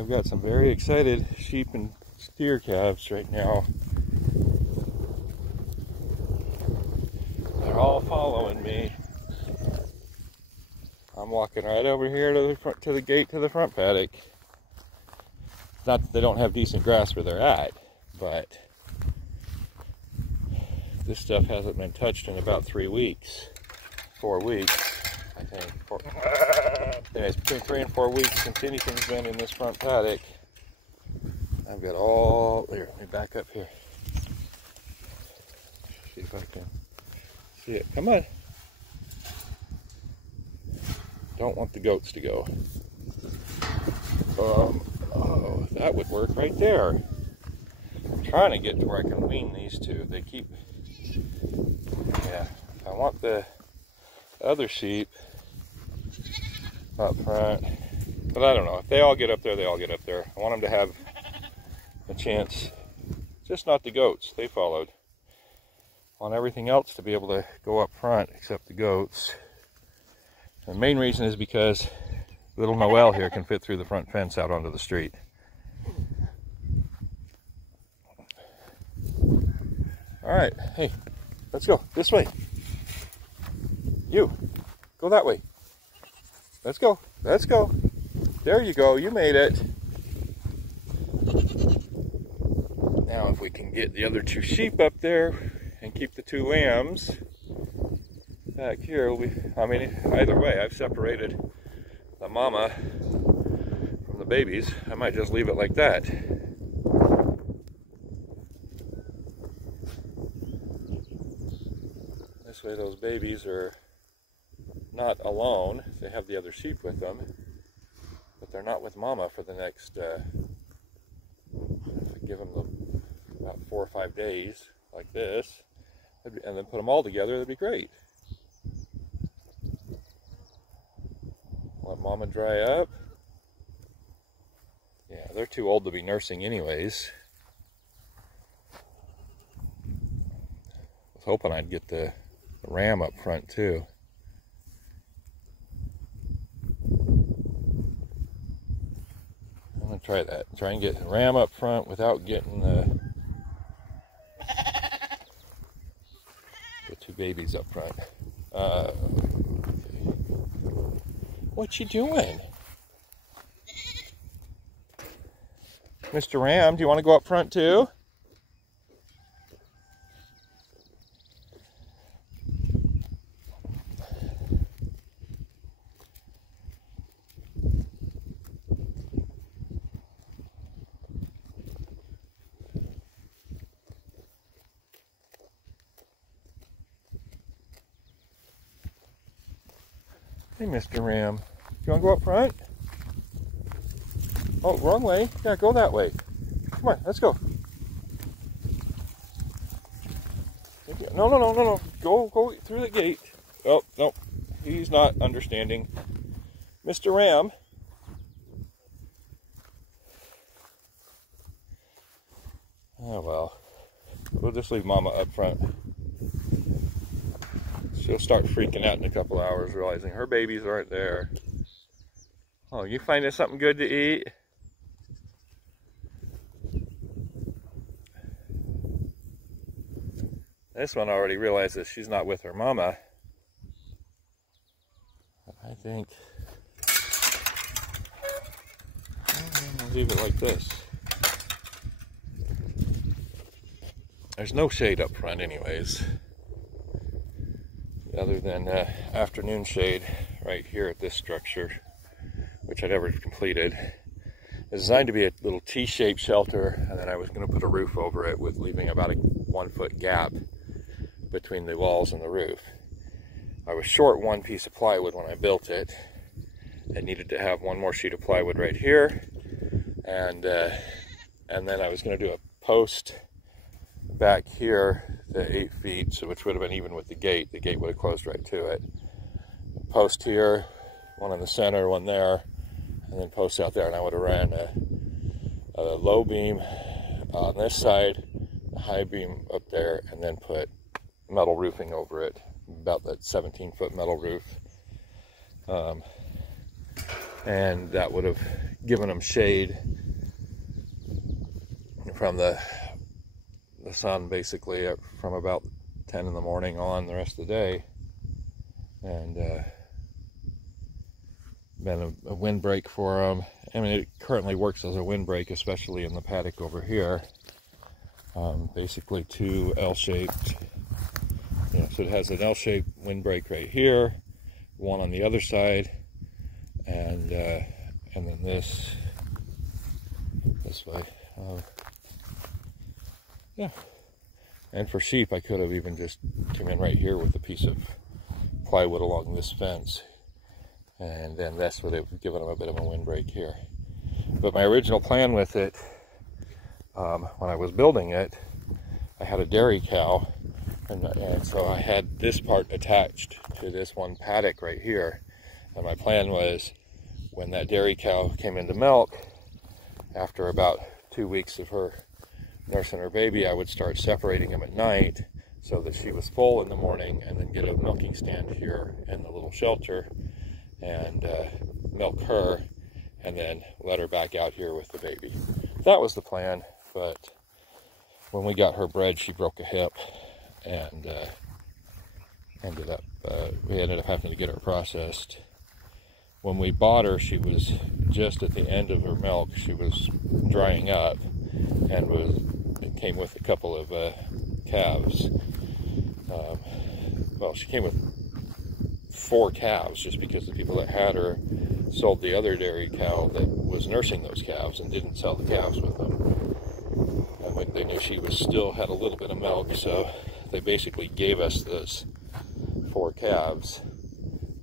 I've got some very excited sheep and steer calves right now. They're all following me. I'm walking right over here to the front, to the gate to the front paddock. Not that they don't have decent grass where they're at, but this stuff hasn't been touched in about 3 weeks, 4 weeks, I think. Anyways, between 3 and 4 weeks since anything's been in this front paddock. I've got all, here, let me back up here. See if I can see it. Come on. Don't want the goats to go. Oh, that would work right there. I'm trying to get to where I can wean these two. They keep, yeah, I want the other sheep up front, but I don't know. If they all get up there, they all get up there. I want them to have a chance, just not the goats. They followed. I want everything else to be able to go up front except the goats. The main reason is because little Noelle here can fit through the front fence out onto the street. All right, hey, let's go this way. You, go that way. Let's go, let's go. There you go, you made it. Now if we can get the other 2 sheep up there and keep the 2 lambs back here, I mean, either way, I've separated the mama from the babies. I might just leave it like that. This way those babies are not alone. They have the other sheep with them, but they're not with mama for the next, if I give them about 4 or 5 days like this, and then put them all together, that'd be great. Let mama dry up. Yeah, they're too old to be nursing anyways. I was hoping I'd get the ram up front too. I'm gonna try that. Try and get the ram up front without getting the 2 babies up front. What you doing? Mr. Ram, do you want to go up front too? Hey, Mr. Ram. You want to go up front? Oh, wrong way. Yeah, go that way. Come on, let's go. No. Go through the gate. Oh, no. He's not understanding. Mr. Ram. Oh, well. We'll just leave Mama up front. She'll start freaking out in a couple hours, realizing her babies aren't there. Oh, you finding something good to eat? This one already realizes she's not with her mama. I think I'll leave it like this. There's no shade up front anyways, other than afternoon shade right here at this structure, which I never completed. It's designed to be a little T-shaped shelter, and then I was going to put a roof over it with leaving about a 1-foot gap between the walls and the roof. I was short one piece of plywood when I built it. I needed to have one more sheet of plywood right here, and then I was going to do a post back here to 8 feet, so which would have been even with the gate. The gate would have closed right to it. Post here, one in the center, one there, and then posts out there, and I would have ran a low beam on this side, a high beam up there, and then put metal roofing over it, about that 17-foot metal roof. and that would have given them shade from the sun, basically from about 10 in the morning on the rest of the day, and been a windbreak for them. I mean, it currently works as a windbreak, especially in the paddock over here. Basically two L-shaped, so it has an L-shaped windbreak right here, one on the other side, and then this way. Yeah, and for sheep, I could have even just come in right here with a piece of plywood along this fence, and then that's would have given them a bit of a windbreak here. But my original plan with it, when I was building it, I had a dairy cow, and so I had this part attached to this one paddock right here, and my plan was when that dairy cow came into milk, after about 2 weeks of her nursing her baby, I would start separating them at night so that she was full in the morning, and then get a milking stand here in the little shelter and milk her, and then let her back out here with the baby. That was the plan, but when we got her bred, she broke a hip, and we ended up having to get her processed. When we bought her, she was just at the end of her milk. She was drying up, and came with a couple of calves. Well, she came with 4 calves, just because the people that had her sold the other dairy cow that was nursing those calves and didn't sell the calves with them. And they knew she was still had a little bit of milk, so they basically gave us those 4 calves.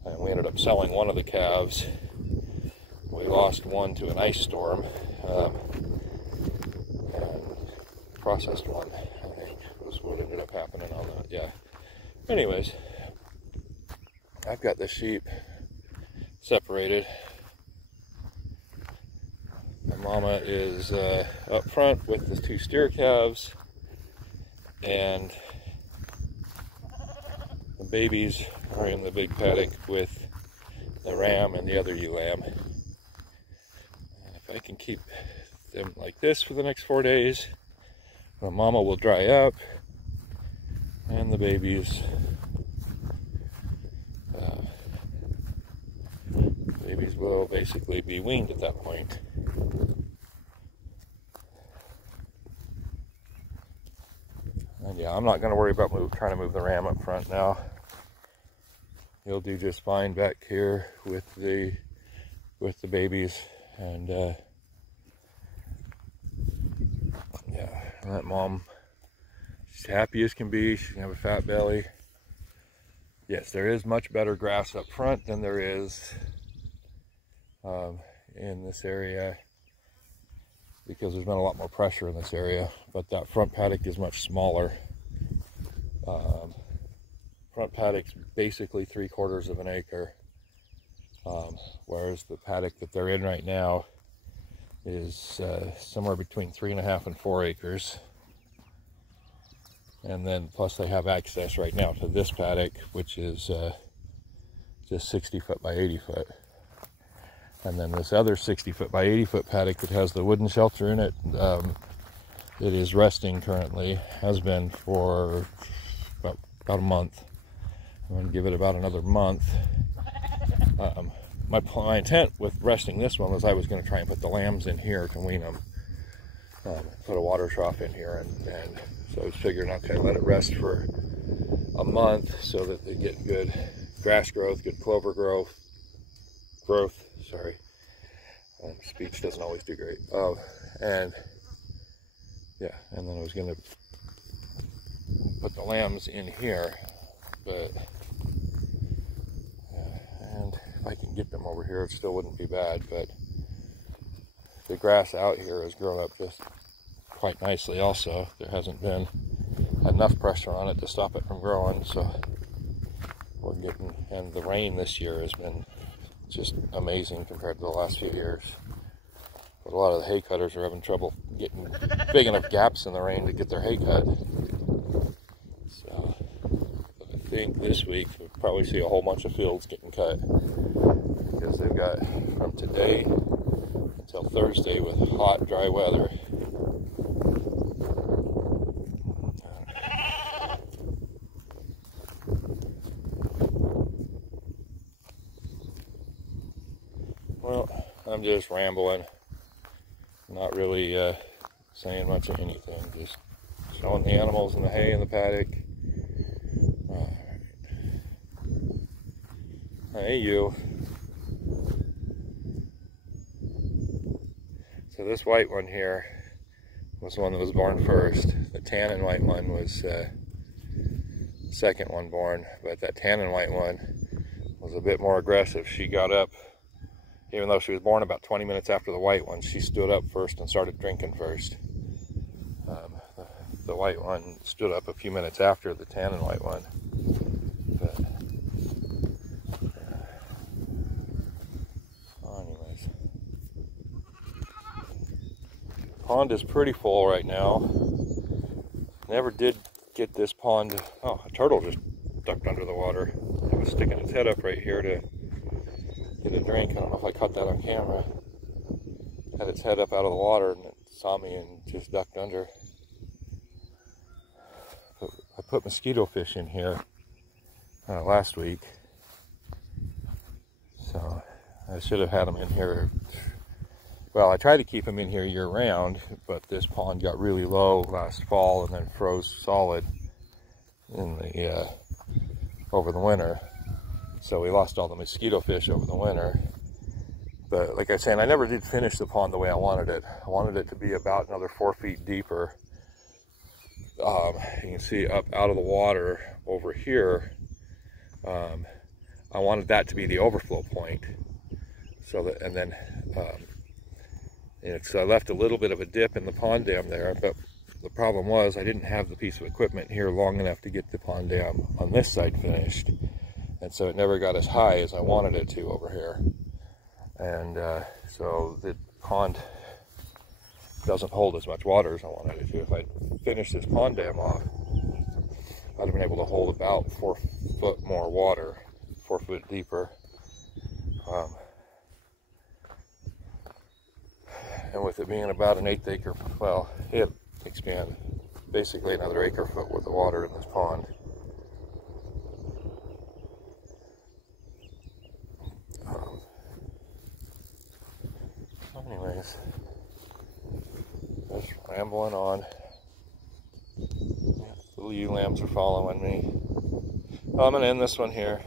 And we ended up selling one of the calves. We lost one to an ice storm, and processed one, I think, was what ended up happening on that. Yeah. Anyways, I've got the sheep separated. My mama is up front with the 2 steer calves, and the babies are in the big paddock with the ram and the other ewe lamb. If I can keep them like this for the next 4 days, my mama will dry up, and the babies will basically be weaned at that point. And yeah, I'm not going to worry about trying to move the ram up front now. He'll do just fine back here with the babies, and yeah, that mom, she's happy as can be. She can have a fat belly. Yes, there is much better grass up front than there is in this area, because there's been a lot more pressure in this area, but that front paddock is much smaller. Front paddock's basically 3/4 of an acre, whereas the paddock that they're in right now is somewhere between 3.5 and 4 acres. And then plus they have access right now to this paddock, which is just 60 foot by 80 foot. And then this other 60 foot by 80 foot paddock that has the wooden shelter in it, it is resting currently, has been for about a month. I'm going to give it about another month. My intent with resting this one was I was going to try and put the lambs in here to wean them. Put a water trough in here, and so I was figuring, okay, let it rest for a month so that they get good grass growth, good clover growth. Sorry, speech doesn't always do great. And yeah, and then I was going to put the lambs in here, but and if I can get them over here, it still wouldn't be bad. But the grass out here has grown up just quite nicely. Also, there hasn't been enough pressure on it to stop it from growing, so we're getting, and the rain this year has been just amazing compared to the last few years. But a lot of the hay cutters are having trouble getting big enough gaps in the rain to get their hay cut. So I think this week we'll probably see a whole bunch of fields getting cut, because they've got from today until Thursday with hot, dry weather. Well, I'm just rambling, not really saying much of anything, just showing the animals and the hay in the paddock. Hey, you. So this white one here was the one that was born first. The tan and white one was the second one born, but that tan and white one was a bit more aggressive. She got up, even though she was born about 20 minutes after the white one, she stood up first and started drinking first. The white one stood up a few minutes after the tan and white one. But, anyways, pond is pretty full right now. Never did get this pond. Oh, a turtle just ducked under the water. It was sticking its head up right here to get a drink. I don't know if I caught that on camera. Had its head up out of the water and it saw me and just ducked under. I put mosquito fish in here last week, so I should have had them in here. Well, I tried to keep them in here year round, but this pond got really low last fall and then froze solid in the over the winter. So we lost all the mosquito fish over the winter. But like I was saying, I never did finish the pond the way I wanted it. I wanted it to be about another 4 feet deeper. You can see up out of the water over here. I wanted that to be the overflow point. So that, and then I left a little bit of a dip in the pond dam there, but the problem was I didn't have the piece of equipment here long enough to get the pond dam on this side finished, and so it never got as high as I wanted it to over here. And so the pond doesn't hold as much water as I wanted it to. If I'd finished this pond dam off, I'd have been able to hold about 4 foot more water, 4 foot deeper. And with it being about an 1/8 acre, well, it expand basically another acre foot worth of water in this pond. Anyways, just rambling on. Little ewe lambs are following me. I'm going to end this one here.